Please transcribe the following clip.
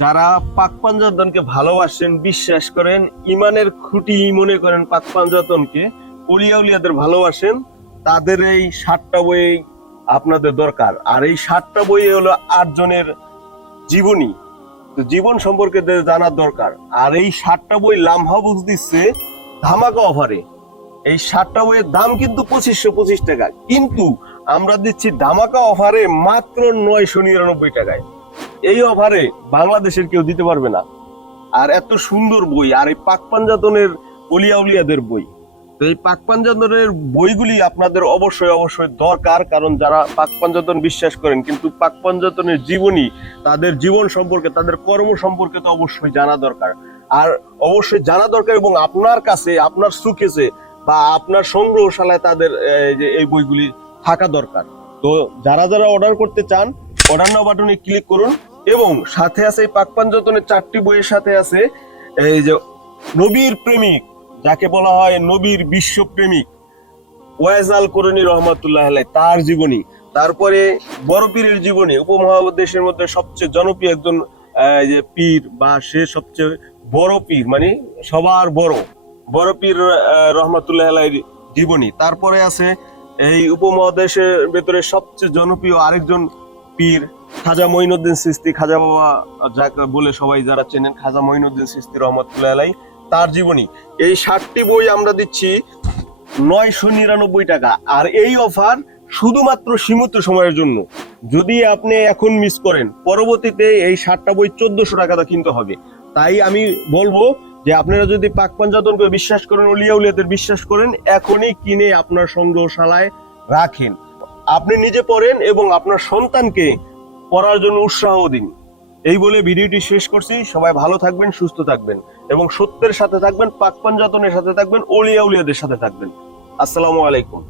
যারা পাক পাঞ্জাতনকে ভালোবাসেন, বিশ্বাস করেন, ইমানের খুঁটি মনে করেন পাক পাঞ্জাতনকে, অলিয়া উলিয়াদের ভালোবাসেন, তাদের এই 7টা বই আপনাদের দরকার। আর এই 7টা বই হলো 8 জনের জীবনী, তো জীবন সম্পর্কে জানার দরকার। আর এই 7টা বই লামহা বুঝ দিচ্ছে ধামাকা অফারে। এই 7টা বইয়ের দাম কিন্তু 2525 টাকা, কিন্তু আমরা দিচ্ছি ধামাকা অফারে মাত্র 999 টাকায়। এই অফারে বাংলাদেশের কেউ দিতে পারবে না। আর এত সুন্দর বই, আর এই পাক পাঞ্জাতনের অলিয়া উলিয়াদের বই, তো এই পাক পাঞ্জাতনের বইগুলি আপনাদের অবশ্যই অবশ্যই দরকার। কারণ যারা পাক পাঞ্জাতন বিশ্বাস করেন কিন্তু পাক পাঞ্জাতনের জীবনী, তাদের জীবন সম্পর্কে, তাদের কর্ম সম্পর্কে তো অবশ্যই জানা দরকার। আর অবশ্যই জানা দরকার, এবং আপনার কাছে, আপনার সুকেসে বা আপনার সংগ্রহশালায় তাদের এই বইগুলি থাকা দরকার। তো যারা যারা অর্ডার করতে চান, অর্ডার নাও বাটনে ক্লিক করুন। এবং সাথে আছে এই পাক পাঞ্জাতনের 4টি বইয়ের সাথে আছে এই যে নবীর প্রেমিক, যাকে বলা হয় নবীর বিশ্বপ্রেমিক, ওয়াইজ আল করণী রহমাতুল্লাহ আলাইহি, তার জীবনী। তারপরে বড় পীরের জীবনী, উপমহাদেশের মধ্যে সবচেয়ে জনপ্রিয় একজন যে পীর, বা সে সবচেয়ে বড় পীর, মানে সবার বড় বড় পীর রহমাতুল্লাহ আলাইহির জীবনী। তারপরে আছে এই উপমহাদেশের ভেতরে সবচেয়ে জনপ্রিয় আরেকজন পীর, খাজা মঈনুদ্দিন চিশতি, খাজা বাবা যাকে বলে সবাই যারা চেনেন, খাজা মঈনুদ্দিন চিশতি রহমাতুল্লাহ আলাইহি, তার জীবনী। এই 7টি বই আমরা দিচ্ছি 999 টাকা। আর এই অফার শুধুমাত্র সীমিত সময়ের জন্য। যদি আপনি এখন মিস করেন, পরবর্তীতে এই 7টা বই 1400 টাকা কিনতে হবে। তাই আমি বলবো যে আপনারা যদি পাক পাঞ্জাতনকে বিশ্বাস করেন, অলিয়া উলিয়াদের বিশ্বাস করেন, এখনই কিনে আপনার সংগ্রহশালায় রাখেন। আপনি নিজে পড়েন এবং আপনার সন্তানকে পড়ার জন্য উৎসাহ দিন। এই বলে ভিডিওটি শেষ করছি। সবাই ভালো থাকবেন, সুস্থ থাকবেন, এবং সত্যের সাথে থাকবেন, পাক পাঞ্জাতনের সাথে থাকবেন, অলিয়া উলিয়াদের সাথে থাকবেন। আসসালামু আলাইকুম।